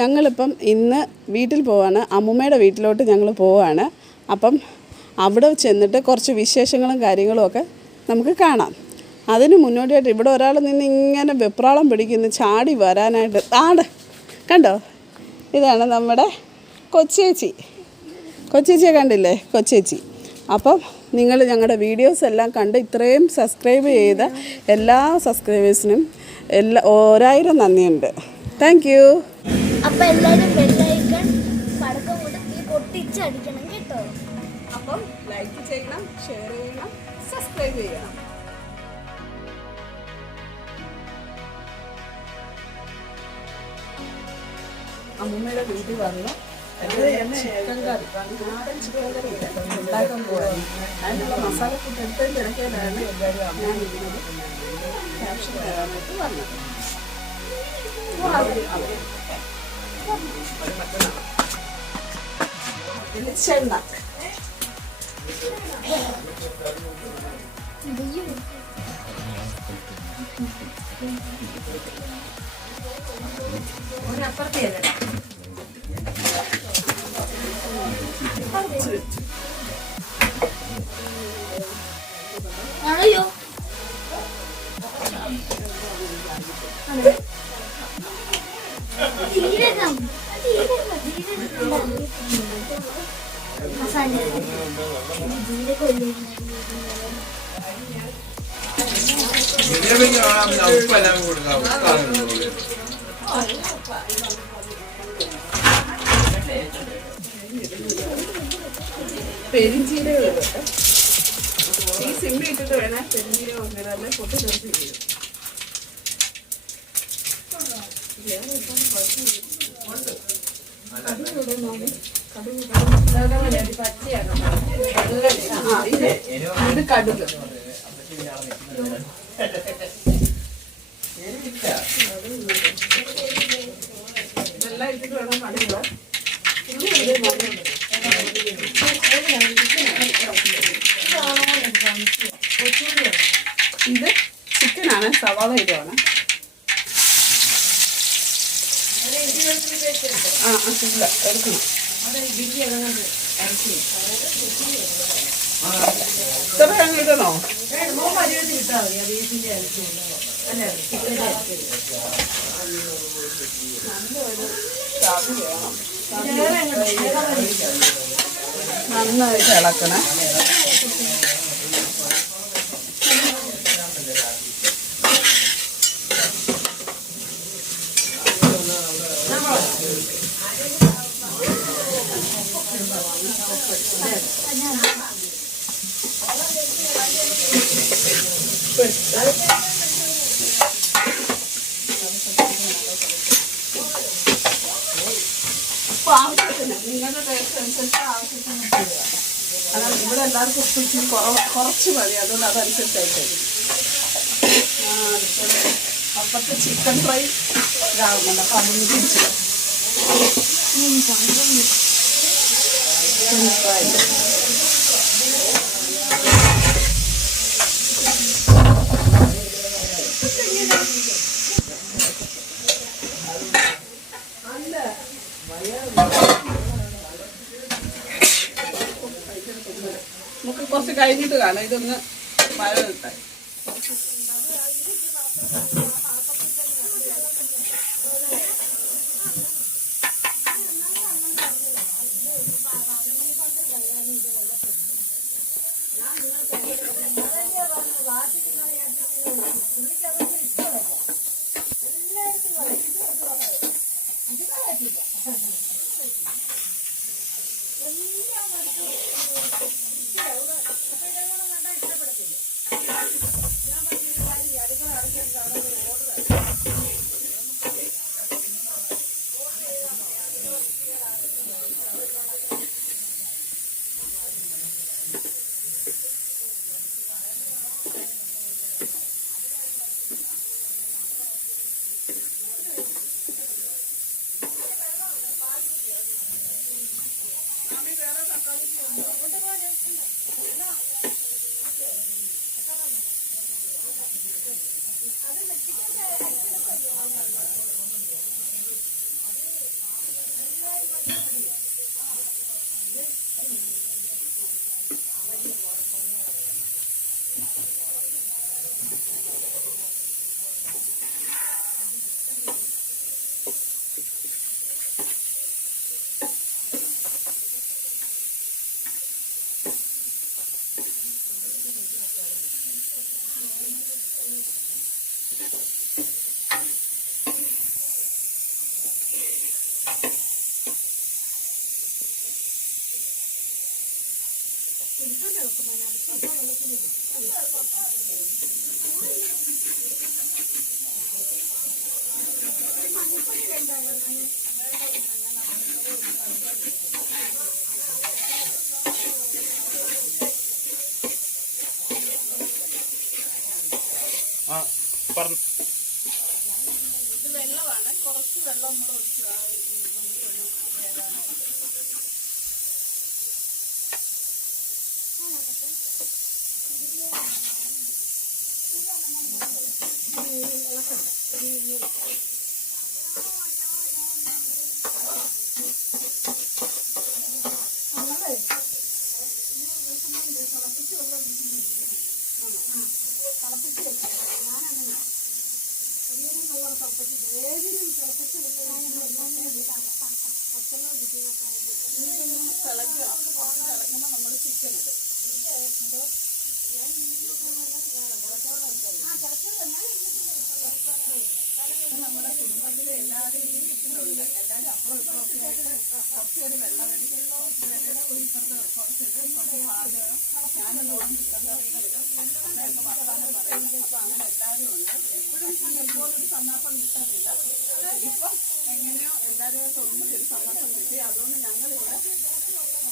ഞങ്ങളിപ്പം ഇന്ന് വീട്ടിൽ പോവാണ്, അമ്മുമ്മയുടെ വീട്ടിലോട്ട് ഞങ്ങൾ പോവാണ്. അപ്പം അവിടെ ചെന്നിട്ട് കുറച്ച് വിശേഷങ്ങളും കാര്യങ്ങളും ഒക്കെ നമുക്ക് കാണാം. അതിന് മുന്നോടിയായിട്ട് ഇവിടെ ഒരാൾ നിന്ന് ഇങ്ങനെ വെപ്രാളം പിടിക്കുന്നു ചാടി വരാനായിട്ട്. കണ്ടോ, ഇതാണ് നമ്മുടെ കൊച്ചേച്ചിയെ കണ്ടില്ലേ, കൊച്ചേച്ചി. അപ്പം നിങ്ങൾ ഞങ്ങളുടെ വീഡിയോസ് എല്ലാം കണ്ട് ഇത്രയും സബ്സ്ക്രൈബ് ചെയ്ത എല്ലാ സബ്സ്ക്രൈബേഴ്സിനും 1000 നന്ദിയുണ്ട്. Thank you. അപ്പം എല്ലാവരും ബെല്ലൈക്കൺ പടക്കം കൊണ്ട് പൊട്ടിച്ചടിക്കണം കേട്ടോ. അപ്പം ലൈക്ക് ചെയ്യണം, ഷെയർ ചെയ്യണം, സബ്സ്ക്രൈബ് ചെയ്യണം. അമ്മുമ്മയുടെ വീട്ടിൽ വന്ന് ചിക്കൻ കറി, നാടൻ ചിക്കൻ കറി ഉണ്ടാക്കാൻ പോവാണ്. അതിനുള്ള മസാല കൂട്ട് എടുത്തതിൻ്റെ ഇടയ്ക്കാണ് ഞാൻ ഇതിനൊരു ക്യാപ്ഷൻ തരാനായിട്ട് വന്നത്. വെളിച്ചെണ്ണ, അയ്യോ ജീരകം മസാല പെരിഞ്ചീരകം ഇടട്ടെ. ഈ സിമ്പിൾ ഇട്ടിട്ട് വേണേൽ പെരിഞ്ചീരകം ഇടാതെ പൊട്ടി തെറിച്ച് വീഴും. ഇത് കടുക്, ഇതെല്ലാം ഇട്ടിട്ട് വേണം കടുക്. ഇത് ചിക്കനാണ്, സവാള ഇടുവാണ്. എടുക്കണം. ഇത്ര അങ്ങ് ഇടണോ? നന്നായിട്ട് ഇളക്കണം. നിങ്ങളുടെ ടേസ്റ്റ് അനുസരിച്ച് ആവശ്യത്തിന് ചെയ്യുക. അതാണ് ഇവിടെ എല്ലാവർക്കും ഉപ്പിച്ച് കുറച്ച് മതി, അതുകൊണ്ട് അതനുസരിച്ചായിട്ട്. അപ്പത്തെ ചിക്കൻ ഫ്രൈ ഇതാകുന്നുണ്ട്. അപ്പം അതൊന്ന് തിരിച്ചു ചിക്കൻ ഫ്രൈ നമുക്ക് കുറച്ച് കഴിഞ്ഞിട്ട് കാണാം. ഇതൊന്ന് മഴ കിട്ടാൻ ആ പറഞ്ഞു. ഇത് വെള്ളമാണ്, കുറച്ച് വെള്ളം നമ്മൾ ഒഴിച്ചു നമുക്കൊന്ന് വേകാനായിട്ട്. തിളയ്ക്കണം, കുറച്ച് തിളയ്ക്കുമ്പോൾ നമ്മൾ ചിക്കൻ ഇടും. നമ്മുടെ കുടുംബത്തിലെ എല്ലാവരും ഈ വീട്ടിലുണ്ട്. എല്ലാവരും അപ്പുറം ഇപ്പുറം ഒക്കെ ആയിട്ട് കുറച്ചൊരു വെള്ളമടി, കുറച്ച് പേരുടെ ഇപ്പുറത്ത് കുറച്ചിട്ട് കുറച്ച് പാചകം, ഞാനൊന്നും ചിക്കൻ കറിയുടെ ഇടും, അവിടെയൊക്കെ വർത്താനം പറയും. അപ്പം അങ്ങനെ എല്ലാവരും ഉണ്ട്. എപ്പോഴും എപ്പോഴൊരു സന്ദർഭം കിട്ടത്തില്ല. ഇപ്പം എങ്ങനെയോ എല്ലാവരും ഒന്നിച്ചൊരു സന്ദർഭം കിട്ടി. അതുകൊണ്ട് ഞങ്ങളിവിടെ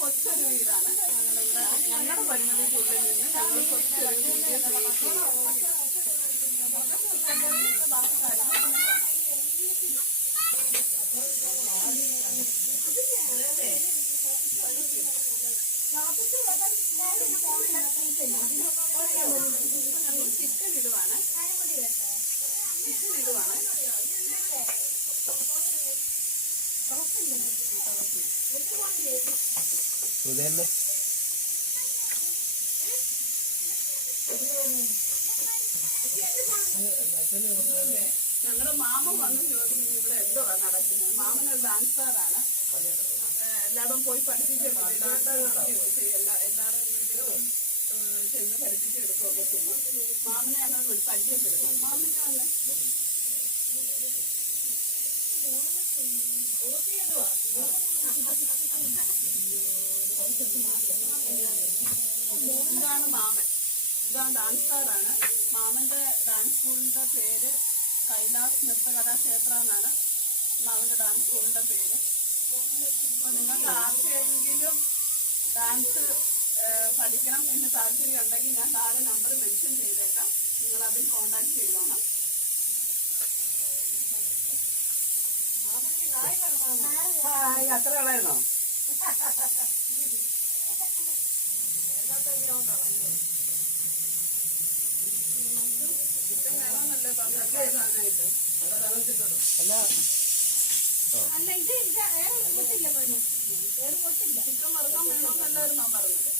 കൊച്ചൊരു വീടാണ്. ഞങ്ങളിവിടെ ഞങ്ങളുടെ പരിമിതിക്കുള്ളിൽ നിന്ന് ഞങ്ങൾ കൊച്ചൊരു വീഡിയോ ക്രിയേറ്റ് ചെയ്യും. ബാക്കി കാര്യങ്ങൾ ചിക്കൻ ഇടുവാണ്. ചിക്കൻ ഇടുവാണ്. ഇതന്നെ ഞങ്ങളുടെ മാമ വന്ന് ചോദിക്കുന്നു ഇവിടെ എന്തോ നടക്കുന്നത്. മാമനൊരു ഡാൻസറാണ്. എല്ലായിടും പോയി പഠിപ്പിച്ചെടുക്കും. എല്ലാവരുടെ വീട്ടിലും ചെന്ന് പഠിപ്പിച്ചെടുക്കുകയൊക്കെ ചെയ്യും. മാമനെ ഞങ്ങൾ പരിചയപ്പെടുത്താം. മാമനെ വന്ന് ഇതാണ് മാമൻ. ഇതാണ് ഡാൻസറാണ്. മാമന്റെ ഡാൻസ് സ്കൂളിന്റെ പേര് കൈലാസ് നൃത്തകലാക്ഷേത്ര എന്നാണ് മാമന്റെ ഡാൻസ് സ്കൂളിന്റെ പേര്. അപ്പൊ നിങ്ങൾക്ക് ആർക്കെങ്കിലും ഡാൻസ് പഠിക്കണം എന്ന് താല്പര്യം ഉണ്ടെങ്കിൽ ഞാൻ താഴെ നമ്പർ മെൻഷൻ ചെയ്തേക്കാം. നിങ്ങൾ അതിൽ കോണ്ടാക്ട് ചെയ്തോണം. അത്ര കളയണോ? ചിക്കൻ വേണമെന്നല്ലേ പറഞ്ഞായിട്ട്. അല്ല ഇത് പൊട്ടില്ല മോനെ, പൊട്ടില്ല. ചിക്കൻ വറുക്കാൻ വേണമെന്നല്ലായിരുന്നോ പറഞ്ഞത്?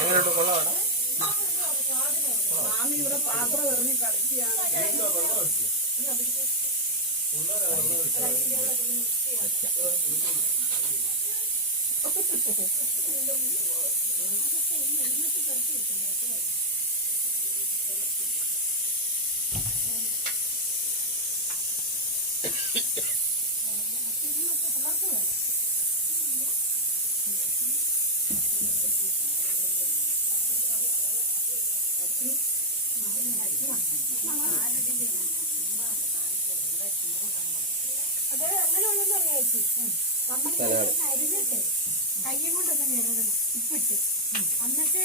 എങ്ങനെയുണ്ട്? കൊള്ളാം. മാമി ഇവിടെ പാത്രം എറിഞ്ഞ് കളിക്കുകയാണ്. അത് അങ്ങനെയുള്ളതെന്ന് അറിയാച്ചി. നമ്മൾ അരിഞ്ഞിട്ട് കയ്യും കൊണ്ടൊന്ന് നിരടണം, ഉപ്പിട്ട്, എന്നിട്ട്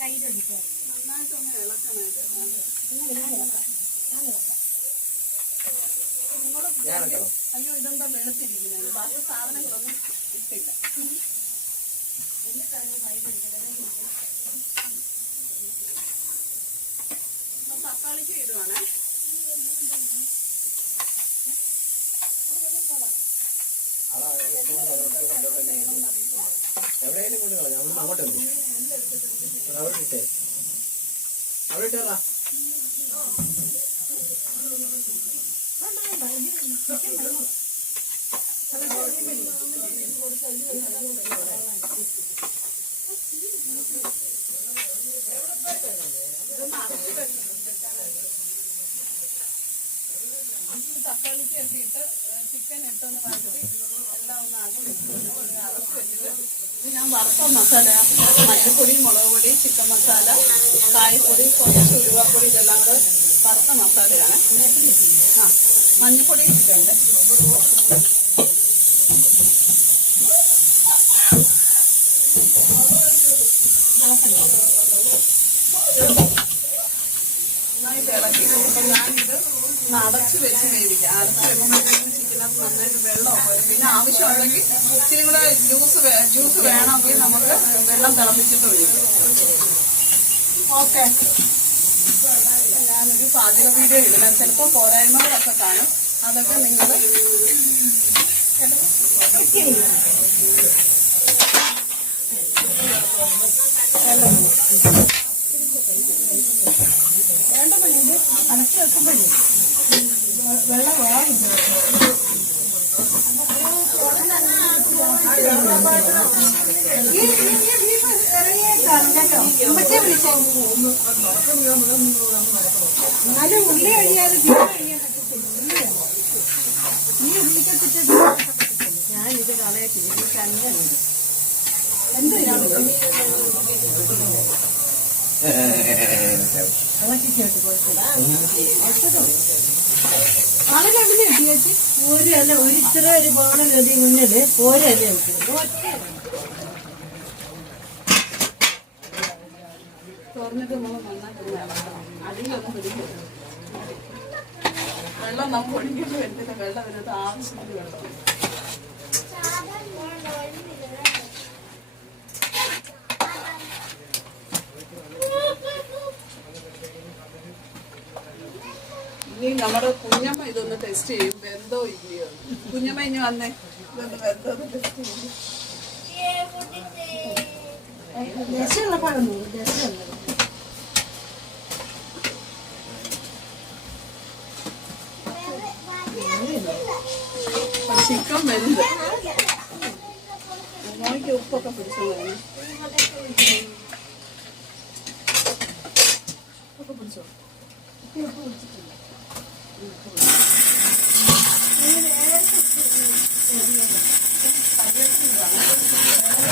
തൈരൊഴിക്കുക. നന്നായിട്ടൊന്ന് ഇളക്കണം ഇത്. അയ്യോ ഇതെന്താ വെളുത്തിരിക്കുന്നത്, ബാക്കി സാധനങ്ങളൊന്നും ഇട്ടില്ല. തക്കാളിക്ക് ഇടുവാണേ. എവിടെയെങ്കിലും കൊണ്ട് കളഞ്ഞു അങ്ങോട്ട് അവിടെ ഇട്ടേ, അവിടെ ഇട്ടാ. തക്കാളിക്ക് ഒക്കെ ഇട്ട് ചിക്കൻ ഇട്ടൊന്ന് വഴറ്റി എല്ലാം ഒന്ന് ആക്കി വെച്ചിട്ട് അടച്ച് വെച്ചിട്ട് ഇത് ഞാൻ വറുത്ത മസാലയാണ്. മല്ലിപ്പൊടി, മുളക് പൊടി, ചിക്കൻ മസാല, കായപ്പൊടി, കുറച്ച് ഉലുവാപ്പൊടി, ഇതെല്ലാം കൂടെ വറുത്ത മസാലയാണ്. ആ മഞ്ഞൾപ്പൊടി ഇട്ടിട്ടുണ്ട്. നന്നായിട്ട് ഇളക്കി. അപ്പം ഞാനിത് അടച്ച് വെച്ച് വേവിക്കാം. അടച്ച് വെക്കുമ്പോഴത്തേക്കും ചിക്കനകത്ത് നന്നായിട്ട് വെള്ളമൊക്കെ വരും. പിന്നെ ആവശ്യമുണ്ടെങ്കിൽ ഇച്ചിരി കൂടെ ജ്യൂസ് വേണമെങ്കിൽ നമുക്ക് വെള്ളം തിളപ്പിച്ചിട്ട് ഒഴിക്കും. ഓക്കെ, ഞാനൊരു പാചക വീഡിയോ ഇടുന്നത്. ചിലപ്പോൾ പോരായ്മകളൊക്കെ കാണും, അതൊക്കെ നിങ്ങൾ വേണ്ട മണി ഇത് അടച്ച് വെക്കുമ്പോഴേ വെള്ളം വേവില്ല. എന്നാലും ഉള്ളി കഴിയാതെ കഴിയാൻ പറ്റത്തില്ല. ഈ ഉള്ളിക്കത്തിട്ട് ഞാനിത് കളയത്തില്ല. ഇത് തന്നെ എന്ത് ഒരു അല്ല ഒരു ഇത്ര ഒരു പോണതി മുന്നില് ഒരല്ല തുറന്നിട്ട് നമ്മൾ നന്നായിട്ട് ഇളക്കണം. അടിയിലൊന്നും പിടിക്കും. വെള്ളം നമുക്ക് ഒഴിക്കേണ്ടി വരത്തില്ല. വെള്ളം വരുന്നത് ആവശ്യത്തിന് വെള്ളം. ഇനി നമ്മുടെ കുഞ്ഞമ്മ ഇതൊന്ന് ടെസ്റ്റ് ചെയ്യും, വെന്തോ ഇല്ലയോ. കുഞ്ഞമ്മ ഇനി വന്നേ, ഇതൊന്ന് വെന്തോ ടെസ്റ്റ് ചെയ്യും. രസമുള്ള പഴമോ രസമുള്ളത് ചിക്കൻ വെന്ത് മോയ്ക്ക് ഉപ്പൊക്കെ പിടിച്ചോ വേണം. ഉപ്പൊക്കെ പിടിച്ചോ? ഉപ്പ് പിടിച്ചിട്ടില്ല.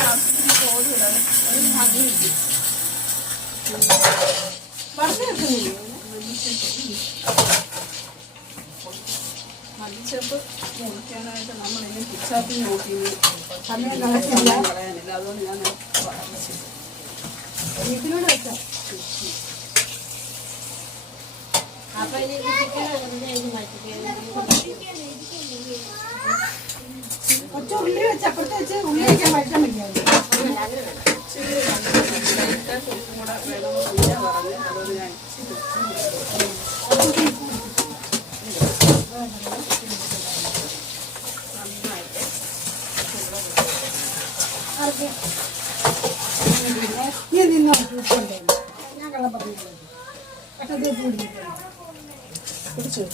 ആവശ്യത്തിന് കോഴി ഇടാൻ ഒരു ഭംഗി കിട്ടി. മല്ലിച്ചപ്പ് മുറിക്കാനായിട്ട് നമ്മളിങ്ങനെ പിച്ചാത്തി നോക്കി സമയം കളയാനില്ല. അതുകൊണ്ട് ഞാൻ വീട്ടിലൂടെ വെച്ചോ. അപ്പൊ കുറച്ച് ഉള്ളി വെച്ച് അപ്പുറത്ത് വെച്ച് ഉള്ളി വയ്ക്കാൻ പറ്റാൻ പറ്റില്ല. കൂടെ വേണമെന്ന് പറഞ്ഞ് അതുകൊണ്ട് ഞാൻ നീ നിന്നോ ഉപ്പുണ്ടായിരുന്നു. ഞാൻ കള്ളം പറഞ്ഞില്ല. പെട്ടെന്ന് പിടിച്ചിട്ടുണ്ട്. പിടിച്ചു.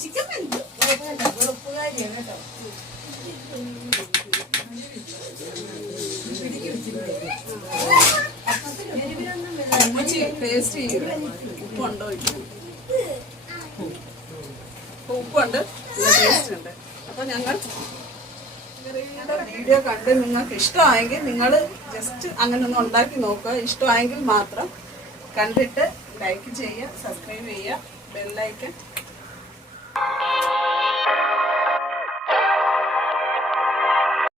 ചിക്കൻ ഉപ്പുകാരിയാണ് കേട്ടോ. ഉമ്മച്ചി ടേസ്റ്റ് ചെയ്യും, ഉപ്പുണ്ടോ ഇല്ല. ഉപ്പുണ്ട്, ടേസ്റ്റ് ഉണ്ട്. അപ്പൊ ഞങ്ങൾ വീഡിയോ കണ്ട് നിങ്ങൾക്ക് ഇഷ്ടമായെങ്കിൽ നിങ്ങൾ ജസ്റ്റ് അങ്ങനെ ഒന്ന് ഉണ്ടാക്കി നോക്കുക. ഇഷ്ടമായെങ്കിൽ മാത്രം കണ്ടിട്ട് ലൈക്ക് ചെയ്യുക, സബ്സ്ക്രൈബ് ചെയ്യുക, ബെല്ലൈക്കൺ